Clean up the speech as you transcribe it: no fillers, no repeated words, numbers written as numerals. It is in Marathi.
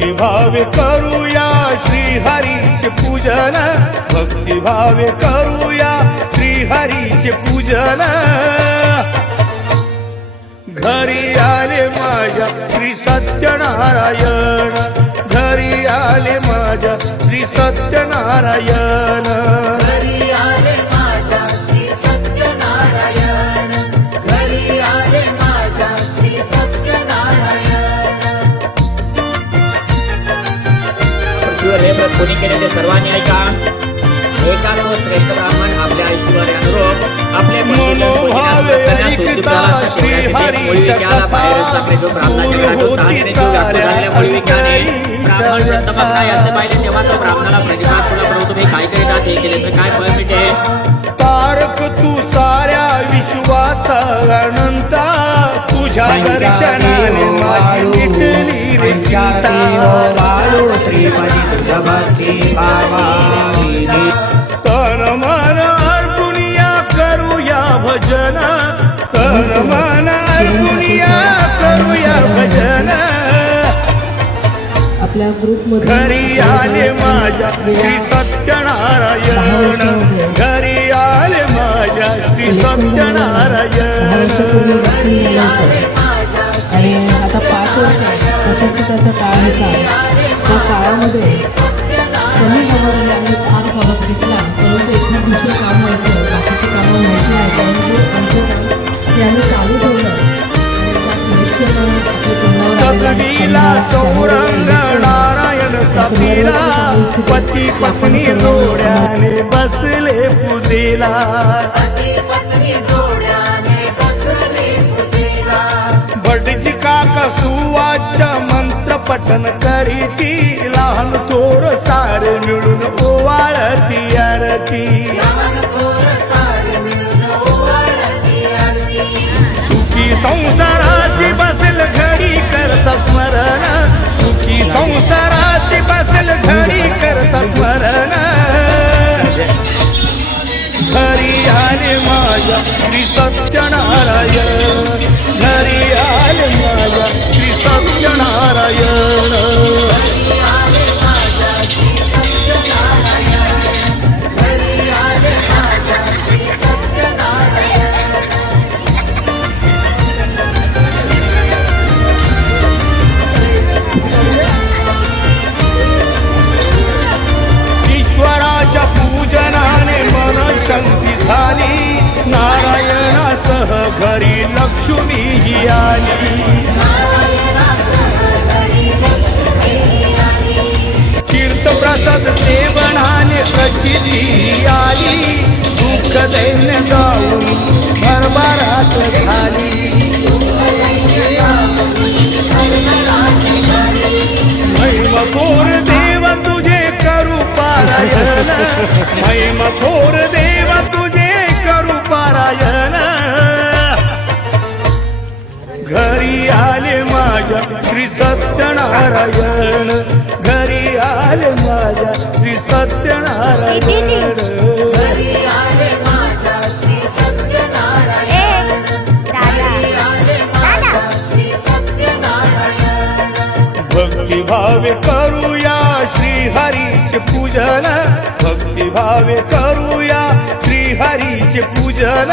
भक्तिभावे करूया श्रीहरीचे पूजन, भक्तिभावे करूया श्रीहरीचे पूजन। घरी आले माझ्या श्री सत्यनारायण, घरी आले माझ्या श्री सत्यनारायण, घरी आले माझ्या श्री सत्यनारायण, घरी आले माझ्या श्री सत्यनारायण। पृथ्वीवर हे व्रत कोणी केले ते सर्वांनी ऐका। एकादश श्रेष्ठ ब्राह्मण आपल्या ऐश्वर्यानुरूप आपल्या मनोभावे ऐकता श्रीहरीच्या कथा दूर होती साऱ्या अडचणीच्या व्यथा। तेव्हा तो ब्राह्मणाला प्रतिभाग तुला प्रभू तुम्ही काय करीतात हे केले तर काय फळ मिळते? तारक तू साऱ्या विश्वाचा अनंता, तुझ्या दर्शनाने माझी मिटली रे चिंता। तन मन अर्पुनिया करूया भजन, तन मन अर्पुनिया करूया भजन। आपल्या ग्रुपमध्ये घरी आले माझ्या श्री सत्यनारायण, घरी आले माझ्या श्री सत्यनारायण। आणि आता 5 वर्ष त्याचा काळ होता, त्या काळामध्ये कमी कामामध्ये आम्ही फार फरक दिसला, परंतु एखाद दुसरं काम व्हायचं, बाकीची कामं माहिती नाही, त्यामुळे आमचं काम हे आम्ही चालू ठेवलं। सतवीला चौरंग नारायण स्थापिला, पती पत्नी जोड्याने बसले पूजेला, पती पत्नी जोड्याने बसले पूजेला। बडजी काका सुवाच्य मंत्र पठन करीती, लहान थोर सारे मिळून ओवाळती आरती, लहान थोर सारे मिळून ओवाळती आरती। सुखी संसाराची बसेल घडी करता स्मरण, सुखी संसाराची बसेल घडी करता स्मरण। घरी आले माझ्या श्री सत्यनारायण, घरी आले माझ्या श्री सत्यनारायण। घरी आले माझ्या श्री सत्यनारायण, घरी आले माझ्या श्री सत्यनारायण। ईश्वराच्या पूजनाने मन शांती झाली, नारायणासह घरी लक्ष्मी ही आली, तीर्थप्रसाद सेवनाने प्रचिती आली, दुःख दैन्य जाऊन भरभराट झाली। महिमा थोर देव तुझे करू पारायण, महिमा थोर देव तुझे करू पारायण। घरी आले माझ्या श्री सत्यनारायण, घरी आले माझ्या श्री सत्यनारायण। घरी आले माझ्या श्री सत्यनारायण, घरी आले माझ्या श्री सत्यनारायण। भक्तिभावे करूया श्रीहरीचे पूजन, भक्तिभावे करूया श्रीहरीचे पूजन।